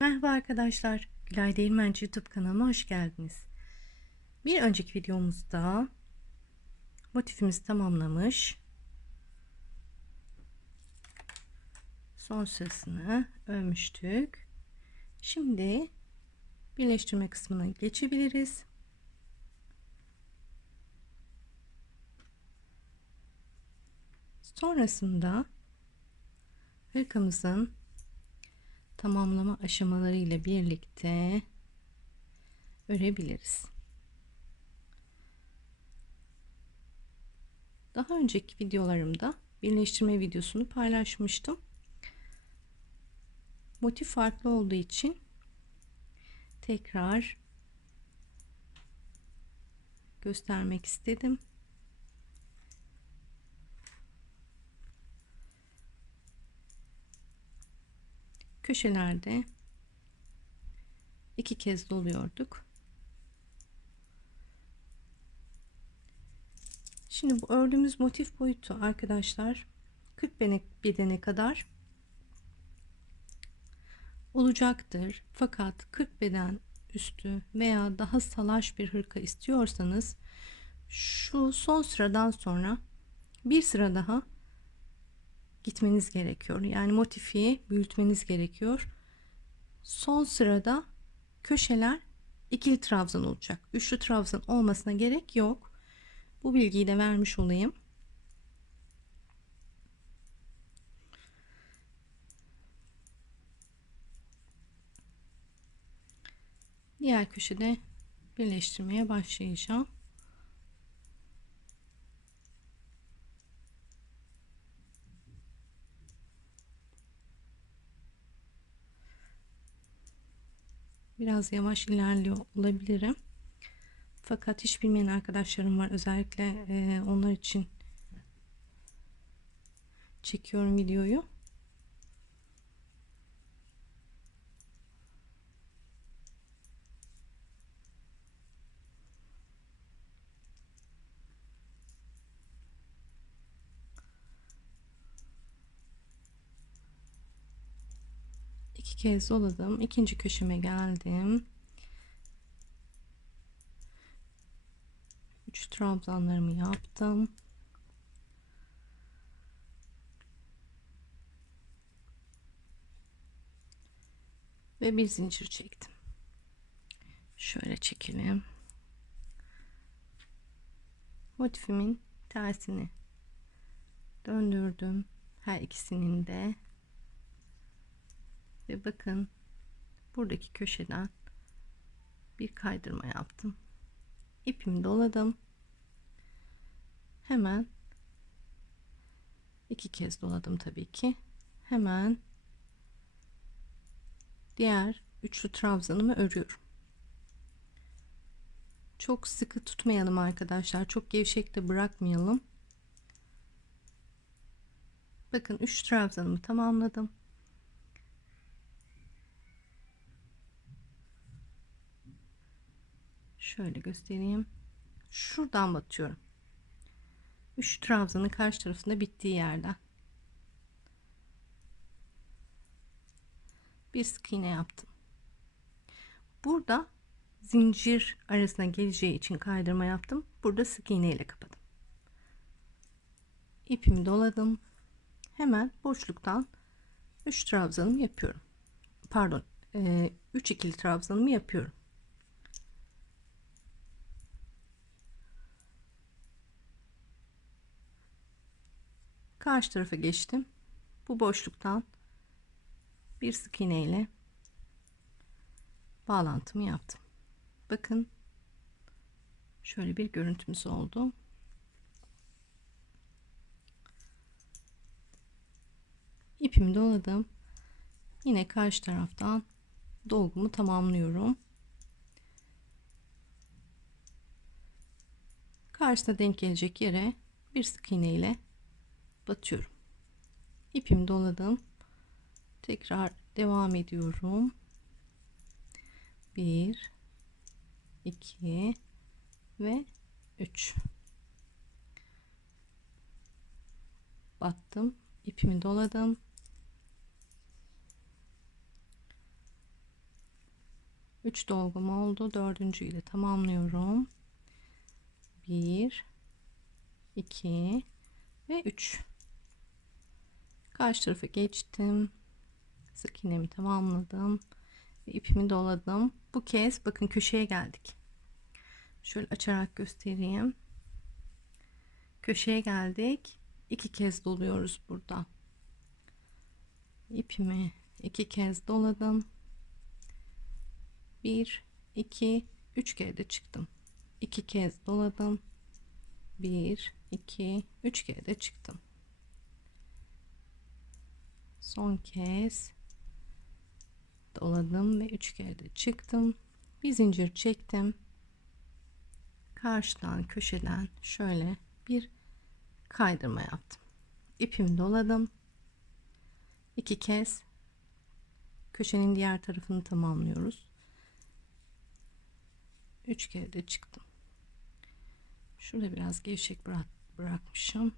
Merhaba arkadaşlar, Gülay Değirmenci YouTube kanalıma hoş geldiniz. Bir önceki videomuzda motifimizi tamamlamış. Son sırasını örmüştük. Şimdi birleştirme kısmına geçebiliriz. Sonrasında hırkamızın tamamlama aşamaları ile birlikte örebiliriz. Daha önceki videolarımda birleştirme videosunu paylaşmıştım. Motif farklı olduğu için tekrar göstermek istedim. Köşelerde iki kez doluyorduk. Şimdi bu ördüğümüz motif boyutu arkadaşlar 40 bedene kadar olacaktır. Fakat 40 beden üstü veya daha salaş bir hırka istiyorsanız şu son sıradan sonra bir sıra daha gitmeniz gerekiyor. Yani motifi büyütmeniz gerekiyor. Son sırada köşeler ikili trabzan olacak. Üçlü trabzan olmasına gerek yok. Bu bilgiyi de vermiş olayım. Diğer köşede birleştirmeye başlayacağım. Biraz yavaş ilerliyor olabilirim. Fakat hiç bilmeyen arkadaşlarım var. Özellikle onlar için çekiyorum videoyu. iki kez doladım. İkinci köşeme geldim. 3 trabzanlarımı yaptım. Ve bir zincir çektim. Şöyle çekelim. Motifimin tersini döndürdüm. Her ikisinin de ve bakın buradaki köşeden bir kaydırma yaptım. İpimi doladım. Hemen iki kez doladım tabii ki. Hemen diğer üçlü trabzanımı örüyorum. Çok sıkı tutmayalım arkadaşlar çok gevşek de bırakmayalım. Bakın 3 trabzanımı tamamladım Şöyle göstereyim. Şuradan batıyorum. 3 trabzanın karşı tarafında bittiği yerden. Bir sık iğne yaptım. Burada zincir arasına geleceği için kaydırma yaptım. Burada sık iğne ile kapadım. İpimi doladım. Hemen boşluktan 3 trabzanımı yapıyorum. Pardon, 3 ikili trabzanımı yapıyorum. Karşı tarafa geçtim. Bu boşluktan bir sık iğne ile bağlantımı yaptım. Bakın şöyle bir görüntümüz oldu. İpimi doladım. Yine karşı taraftan dolgumu tamamlıyorum. Karşısına denk gelecek yere bir sık iğne ile batıyorum. İpimi doladım. Tekrar devam ediyorum. 1 2 ve 3 battım. İpimi doladım. 3 dolgum oldu. Dördüncüyü de tamamlıyorum. 1 2 ve 3 karşı tarafa geçtim. Sık iğnemi tamamladım. Ve ipimi doladım. Bu kez bakın köşeye geldik. Şöyle açarak göstereyim. Köşeye geldik. İki kez doluyoruz burada. İpimi iki kez doladım. Bir iki üç kere de çıktım. İki kez doladım. 1 2 3 kere de çıktım son kez doladım ve 3 kere de çıktım. Bir zincir çektim. Karşıdan köşeden şöyle bir kaydırma yaptım. İpimi doladım. İki kez köşenin diğer tarafını tamamlıyoruz. 3 kere de çıktım. Şurada biraz gevşek bırak, bırakmışım.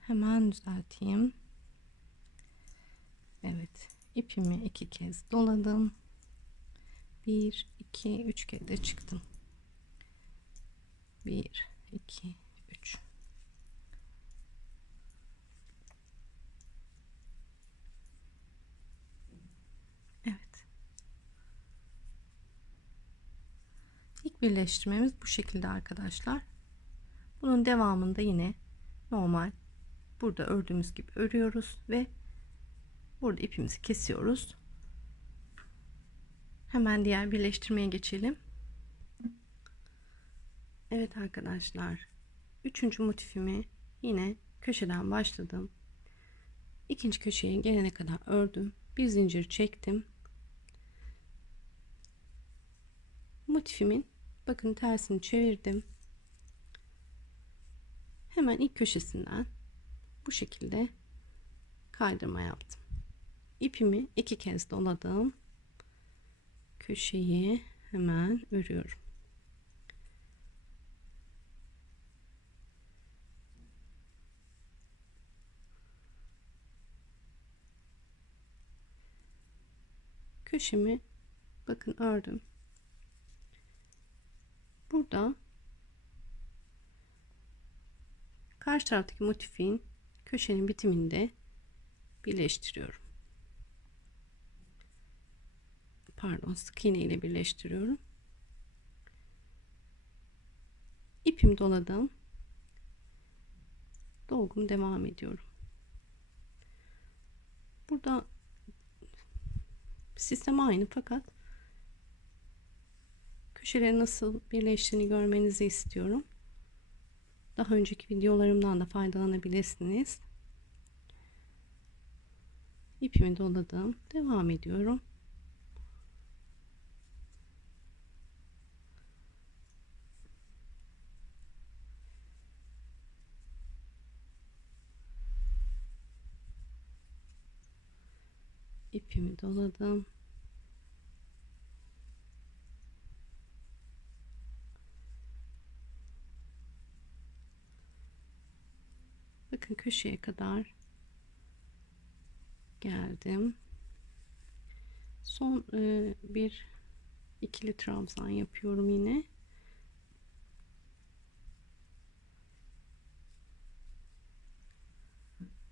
Hemen düzelteyim. Evet. ipimi iki kez doladım. Bir, iki, üç kere de çıktım. Bir, iki, üç. birleştirmemiz bu şekilde arkadaşlar. Bunun devamında yine normal burada ördüğümüz gibi örüyoruz ve burada ipimizi kesiyoruz. Hemen diğer birleştirmeye geçelim. Evet arkadaşlar. Üçüncü motifimi yine köşeden başladım. İkinci köşeye gelene kadar ördüm. Bir zincir çektim. Motifimin bakın tersini çevirdim hemen ilk köşesinden bu şekilde kaydırma yaptım ipimi iki kez doladım. Köşeyi hemen örüyorum. Köşemi bakın ördüm. Burada karşı taraftaki motifin köşenin bitiminde birleştiriyorum. Pardon sık iğne ile birleştiriyorum. İpim doladım. Dolgum devam ediyorum. Burada sistem aynı fakat köşeleri nasıl birleştiğini görmenizi istiyorum. Daha önceki videolarımdan da faydalanabilirsiniz. İpimi doladım. Devam ediyorum. İpimi doladım. bakın köşeye kadar geldim son e, bir ikili trabzan yapıyorum yine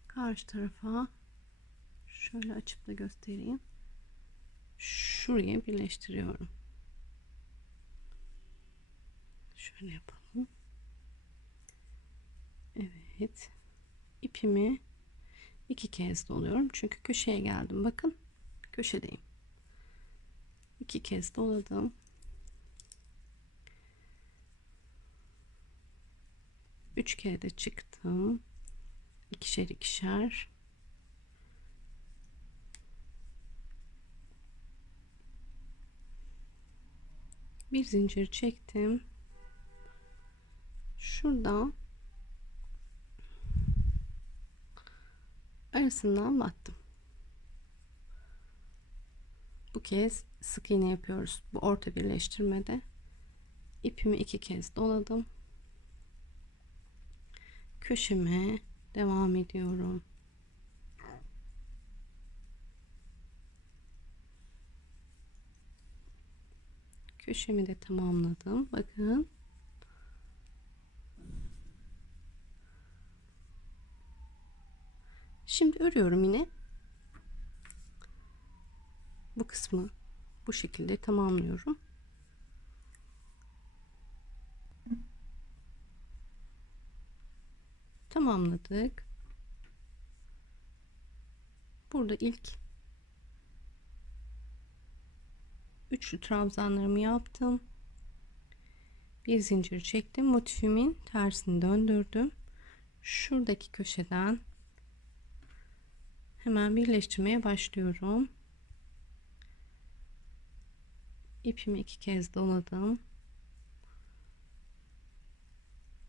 karşı tarafa şöyle açıp da göstereyim şuraya birleştiriyorum şöyle yapalım evet ipimi iki kez doluyorum. Çünkü köşeye geldim. Bakın köşedeyim. iki kez doladım. Üç kere de çıktım. ikişer ikişer. Bir zincir çektim. Şuradan arasından battım. Bu kez sık iğne yapıyoruz. Bu orta birleştirmede ipimi iki kez doladım. Köşeme devam ediyorum. Köşemi de tamamladım. Bakın. Şimdi örüyorum yine. Bu kısmı bu şekilde tamamlıyorum. Tamamladık. Burada ilk üçlü trabzanlarımı yaptım. Bir zincir çektim. Motifimin tersini döndürdüm. Şuradaki köşeden hemen birleştirmeye başlıyorum. İpimi iki kez doladım.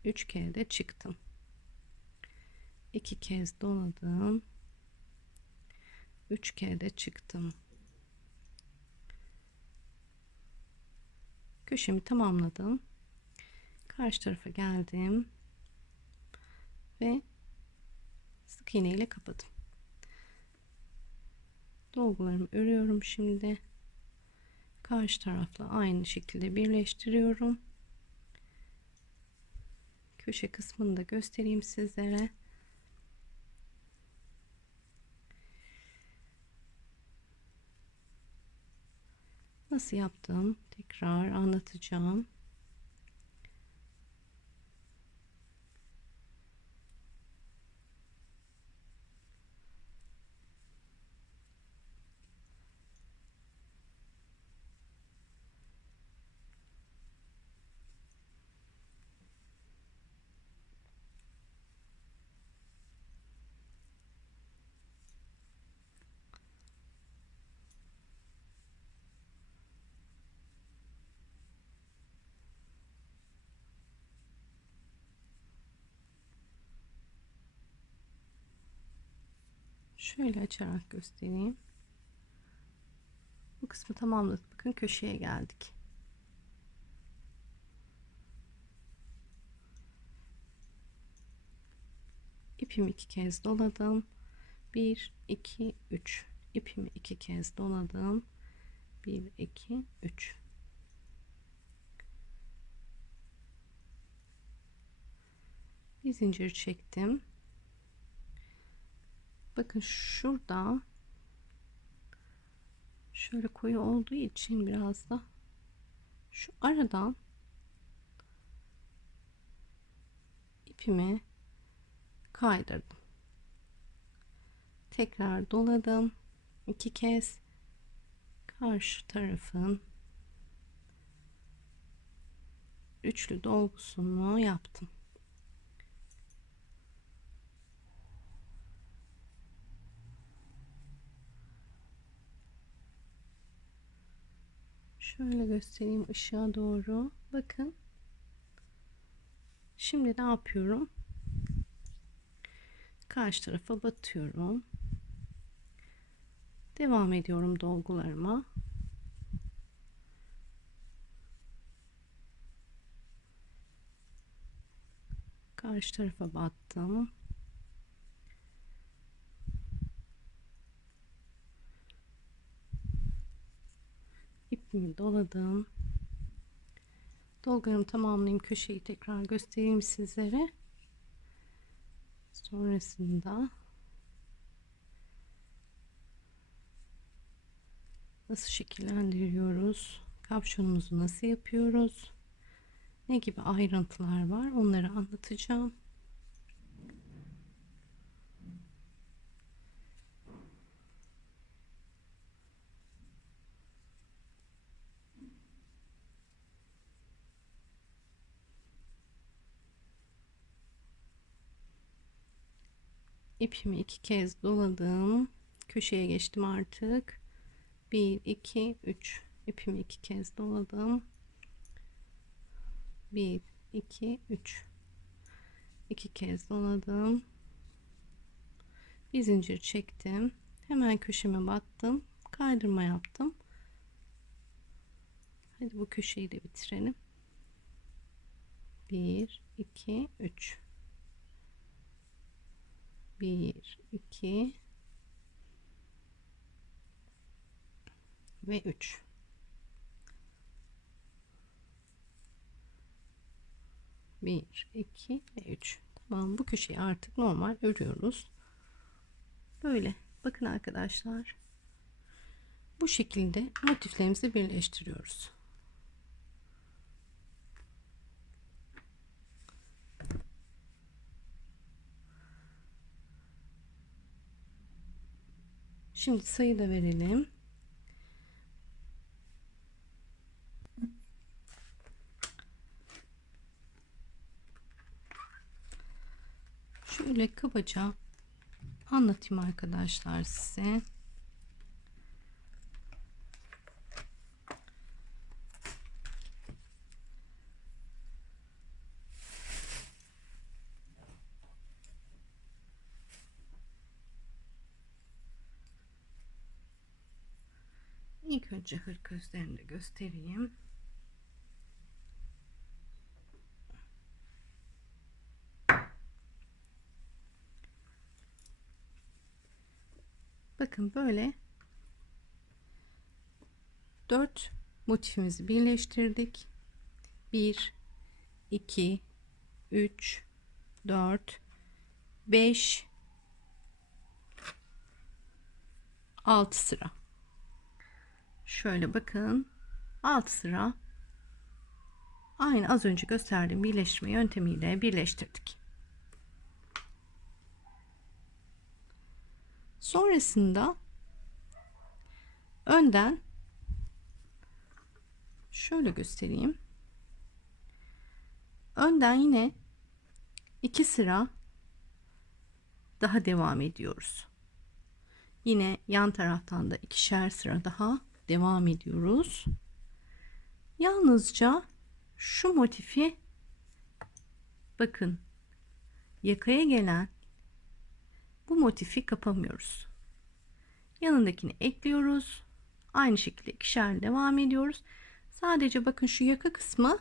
Üç kere de çıktım. İki kez doladım. Üç kere de çıktım. Köşemi tamamladım. Karşı tarafa geldim. Ve sık iğne ile kapadım. Dolgularımı örüyorum şimdi. Karşı tarafla aynı şekilde birleştiriyorum. Köşe kısmını da göstereyim sizlere. Nasıl yaptım? Tekrar anlatacağım. Şöyle açarak göstereyim. Bu kısmı tamamladık. Bakın köşeye geldik. İpimi iki kez doladım. 1 2 3 ipimi iki kez doladım. 1 2 3 bir zincir çektim bakın şurada şöyle koyu olduğu için biraz da şu aradan ipimi kaydırdım. Tekrar doladım iki kez. Karşı tarafın üçlü dolgusunu yaptım Şöyle göstereyim ışığa doğru. Bakın. Şimdi ne yapıyorum? Karşı tarafa batıyorum. Devam ediyorum dolgularıma. Karşı tarafa battım. İpimi doladım. Dolgularımı tamamlayayım. Köşeyi tekrar göstereyim sizlere. Sonrasında nasıl şekillendiriyoruz? Kapşonumuzu nasıl yapıyoruz? Ne gibi ayrıntılar var? Onları anlatacağım. İpimi iki kez doladım. Köşeye geçtim artık. 1 2 3 ipimi iki kez doladım. 1 2 3 iki kez doladım. Bir zincir çektim. Hemen köşeme battım. Kaydırma yaptım. Hadi bu köşeyi de bitirelim. 1 2 3 1 2 ve 3 1 2 ve 3 tamam bu köşeyi artık normal örüyoruz. Böyle. Bakın arkadaşlar. Bu şekilde motiflerimizi birleştiriyoruz. Şimdi sayı da verelim. Şöyle kabaca anlatayım arkadaşlar size. İlk önce hırka üzerinde göstereyim. Bakın böyle dört motifimizi birleştirdik. 1 2 3 4 5 6 sıra. Şöyle bakın. 6 sıra aynı az önce gösterdiğim birleştirme yöntemiyle birleştirdik. Sonrasında önden şöyle göstereyim. Önden yine iki sıra daha devam ediyoruz. Yine yan taraftan da ikişer sıra daha devam ediyoruz. Yalnızca şu motifi bakın yakaya gelen bu motifi kapamıyoruz. Yanındakini ekliyoruz. Aynı şekilde ikişer devam ediyoruz. Sadece bakın şu yaka kısmı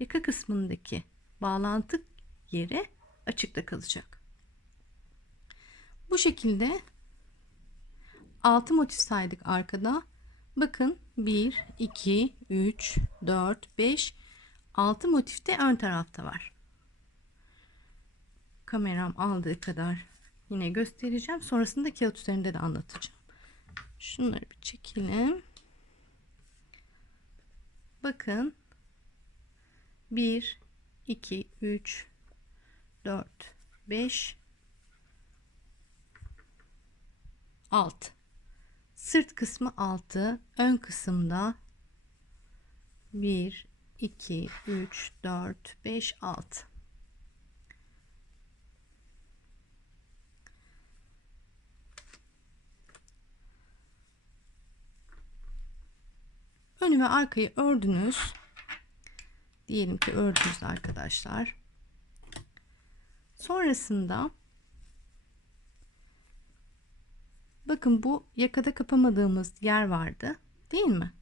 yaka kısmındaki bağlantı yeri açıkta kalacak. Bu şekilde 6 motif saydık arkada. Bakın 1, 2, 3, 4, 5, 6 motif de ön tarafta var. Kameram aldığı kadar yine göstereceğim. Sonrasında kağıt üzerinde de anlatacağım. Şunları bir çekelim. Bakın 1, 2, 3, 4, 5, 6 sırt kısmı 6 ön kısımda 1 2 3 4 5 6 önü ve arkayı ördünüz. Diyelim ki ördünüz arkadaşlar. Sonrasında Bakın bu yakada kapamadığımız yer vardı. Değil mi?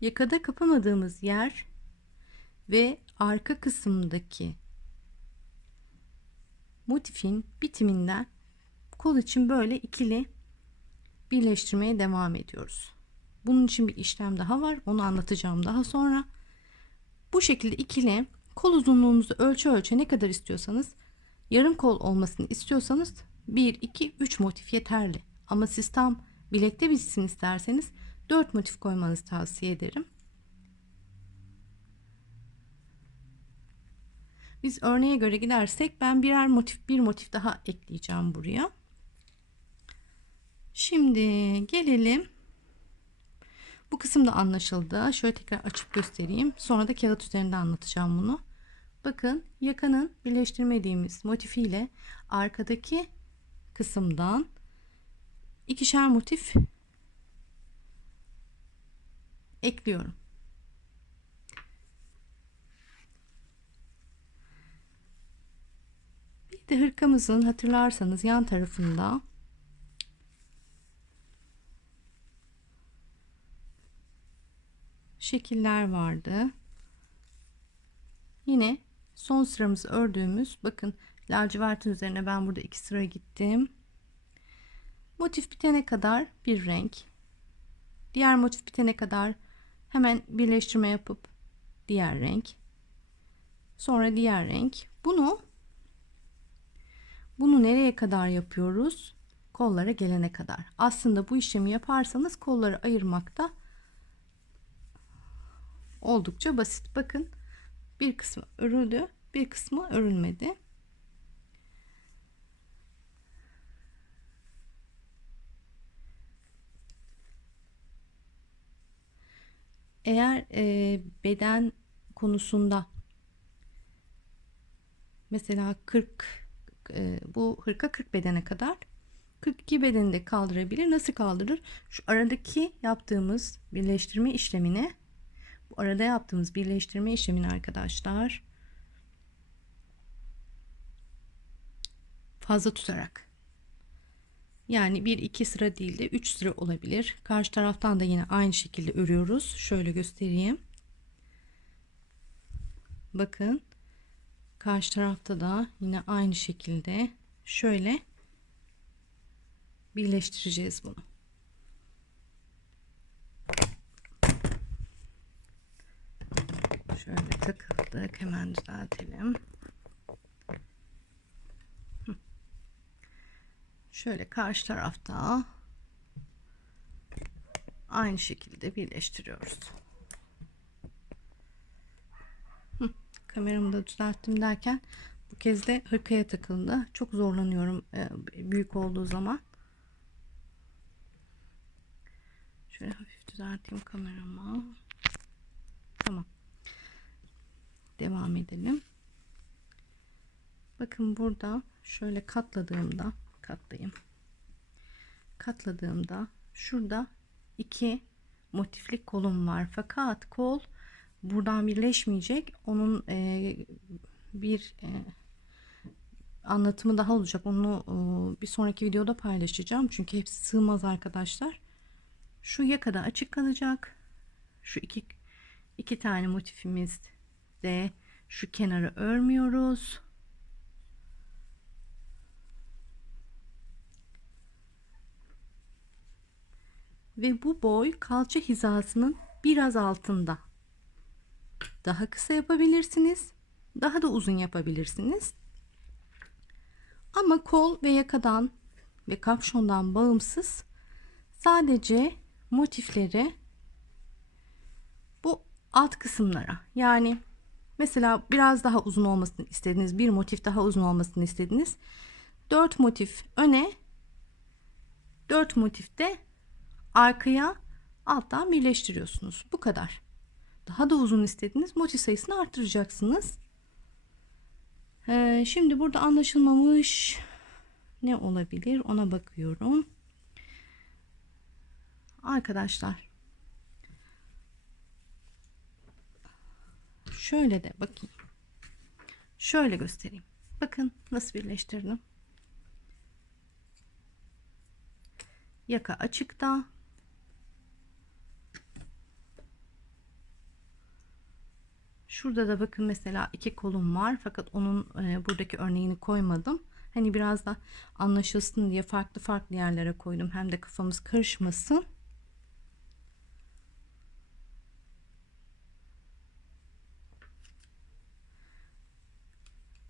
Yakada kapamadığımız yer ve arka kısımdaki motifin bitiminden kol için böyle ikili birleştirmeye devam ediyoruz. Bunun için bir işlem daha var. Onu anlatacağım daha sonra. Bu şekilde ikili kol uzunluğunuzu ölçü ölçe ne kadar istiyorsanız yarım kol olmasını istiyorsanız 1, 2, 3 motif yeterli. Ama siz tam bilekte bitsin isterseniz 4 motif koymanızı tavsiye ederim. Biz örneğe göre gidersek ben birer motif bir motif daha ekleyeceğim buraya. Şimdi gelelim. Bu kısım da anlaşıldı. Şöyle tekrar açıp göstereyim. Sonra da kağıt üzerinde anlatacağım bunu. Bakın yakanın birleştirmediğimiz motifiyle arkadaki kısımdan ikişer motif ekliyorum. Bir de hırkamızın hatırlarsanız yan tarafında şekiller vardı. Yine son sıramızı ördüğümüz bakın Lacivertin üzerine ben burada iki sıra gittim. Motif bitene kadar bir renk. Diğer motif bitene kadar hemen birleştirme yapıp diğer renk, sonra diğer renk. Bunu bunu nereye kadar yapıyoruz? Kollara gelene kadar. Aslında bu işlemi yaparsanız kolları ayırmakta oldukça basit. Bakın bir kısmı örüldü, bir kısmı örülmedi. Eğer e, beden konusunda mesela 40 e, bu hırka 40 bedene kadar 42 bedeni de kaldırabilir. Nasıl kaldırır? Şu aradaki yaptığımız birleştirme işlemini bu arada yaptığımız birleştirme işlemini arkadaşlar fazla tutarak yani bir iki sıra değil de 3 sıra olabilir. Karşı taraftan da yine aynı şekilde örüyoruz. Şöyle göstereyim. Bakın karşı tarafta da yine aynı şekilde şöyle birleştireceğiz bunu. Şöyle takıldık. Hemen düzeltelim. Şöyle karşı tarafta aynı şekilde birleştiriyoruz. kameramı da düzelttim derken bu kez de hırkaya takıldı. Çok zorlanıyorum e, büyük olduğu zaman. Şöyle hafif düzelteyim kameramı. Tamam. Devam edelim. Bakın burada şöyle katladığımda katlayayım. Katladığımda şurada iki motiflik kolum var. Fakat kol buradan birleşmeyecek. Onun e, bir e, anlatımı daha olacak. Onu e, bir sonraki videoda paylaşacağım. Çünkü hepsi sığmaz arkadaşlar. Şu yakada açık kalacak. Şu iki iki tane motifimiz de şu kenarı örmüyoruz. Ve bu boy kalça hizasının biraz altında. Daha kısa yapabilirsiniz. Daha da uzun yapabilirsiniz. Ama kol ve yakadan ve kapşondan bağımsız sadece motifleri bu alt kısımlara yani mesela biraz daha uzun olmasını istediniz bir motif daha uzun olmasını istediniz 4 motif öne 4 motif de arkaya alttan birleştiriyorsunuz. Bu kadar. Daha da uzun istediniz motif sayısını arttıracaksınız ee, şimdi burada anlaşılmamış ne olabilir? Ona bakıyorum. Arkadaşlar. Şöyle de bakayım. Şöyle göstereyim. Bakın nasıl birleştirdim. Yaka açıkta şurada da bakın mesela iki kolum var fakat onun e, buradaki örneğini koymadım. Hani biraz da anlaşılsın diye farklı farklı yerlere koydum. Hem de kafamız karışmasın.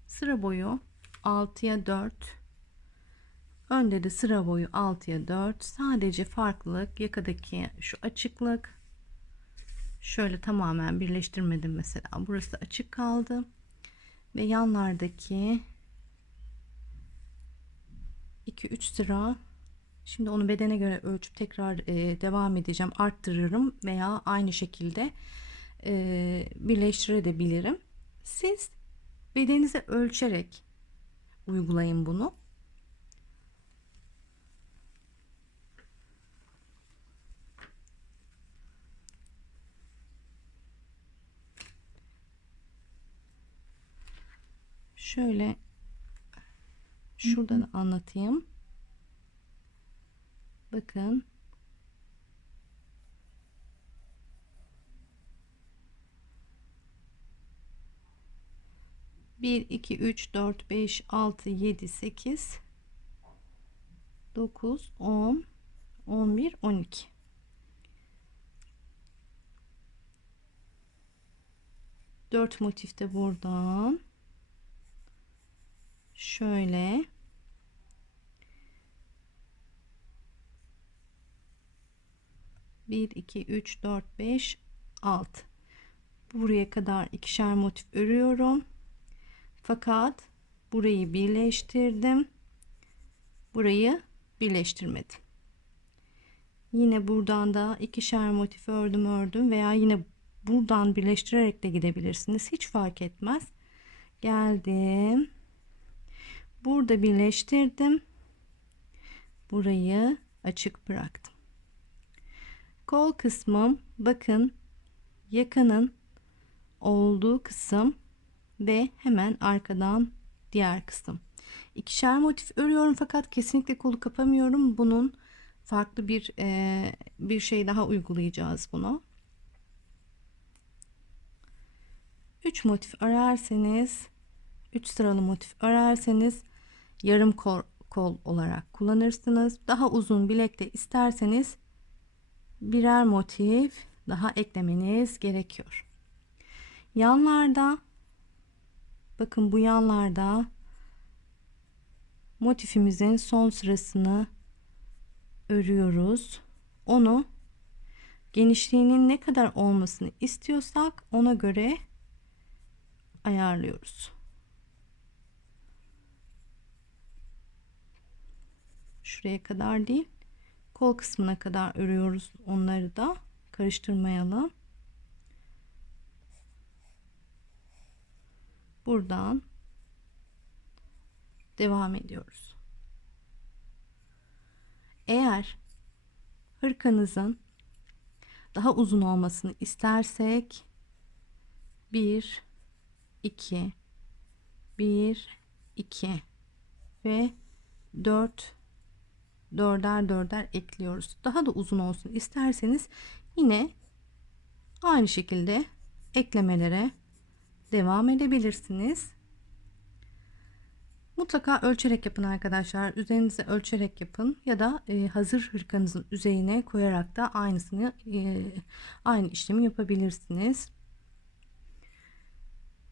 Sıra boyu 6'ya 4 önde de sıra boyu 6'ya 4 sadece farklılık yakadaki şu açıklık şöyle tamamen birleştirmedim mesela. Burası açık kaldı. Ve yanlardaki 2-3 sıra. Şimdi onu bedene göre ölçüp tekrar e, devam edeceğim. Arttırırım veya aynı şekilde e, birleştirebilirim. Siz Bedeninize ölçerek uygulayın bunu. Şöyle şurada da anlatayım. Bakın 1 2 3 4 5 6 7 8 9 10 11 12 4 motif de buradan. Şöyle. Bir, iki, üç, dört, beş, alt. Buraya kadar ikişer motif örüyorum. Fakat burayı birleştirdim. Burayı birleştirmedim. Yine buradan da ikişer motif ördüm ördüm veya yine buradan birleştirerek de gidebilirsiniz. Hiç fark etmez. Geldim. Burada birleştirdim. Burayı açık bıraktım. Kol kısmım bakın yakanın olduğu kısım ve hemen arkadan diğer kısım. İkişer motif örüyorum fakat kesinlikle kolu kapamıyorum. Bunun farklı bir e, bir şey daha uygulayacağız buna. 3 motif örerseniz 3 sıralı motif örerseniz yarım kol, kol olarak kullanırsınız. Daha uzun bilekte isterseniz birer motif daha eklemeniz gerekiyor. Yanlarda bakın bu yanlarda motifimizin son sırasını örüyoruz. Onu genişliğinin ne kadar olmasını istiyorsak ona göre ayarlıyoruz. Şuraya kadar değil, kol kısmına kadar örüyoruz onları da karıştırmayalım. Buradan devam ediyoruz. Eğer hırkanızın daha uzun olmasını istersek 1 2 1 2 ve 4 dörder dörder ekliyoruz. Daha da uzun olsun isterseniz yine aynı şekilde eklemelere devam edebilirsiniz. Mutlaka ölçerek yapın arkadaşlar. Üzerinize ölçerek yapın ya da e, hazır hırkanızın üzerine koyarak da aynısını e, aynı işlemi yapabilirsiniz.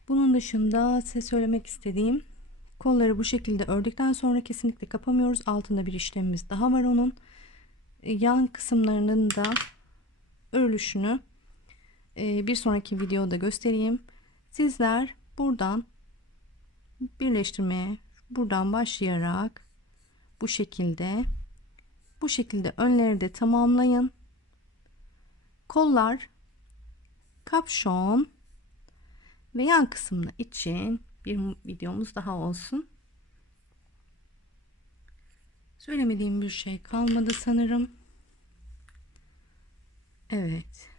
Bunun dışında size söylemek istediğim kolları bu şekilde ördükten sonra kesinlikle kapamıyoruz. Altında bir işlemimiz daha var onun. E, yan kısımlarının da örülüşünü e, bir sonraki videoda göstereyim. Sizler buradan birleştirmeye buradan başlayarak bu şekilde bu şekilde önleri de tamamlayın. Kollar kapşon ve yan kısmı için bir videomuz daha olsun. Söylemediğim bir şey kalmadı sanırım. Evet.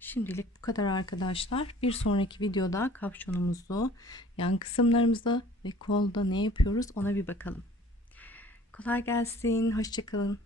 Şimdilik bu kadar arkadaşlar. Bir sonraki videoda kapşonumuzu, yan kısımlarımızı ve kolda ne yapıyoruz ona bir bakalım. Kolay gelsin. Hoşçakalın.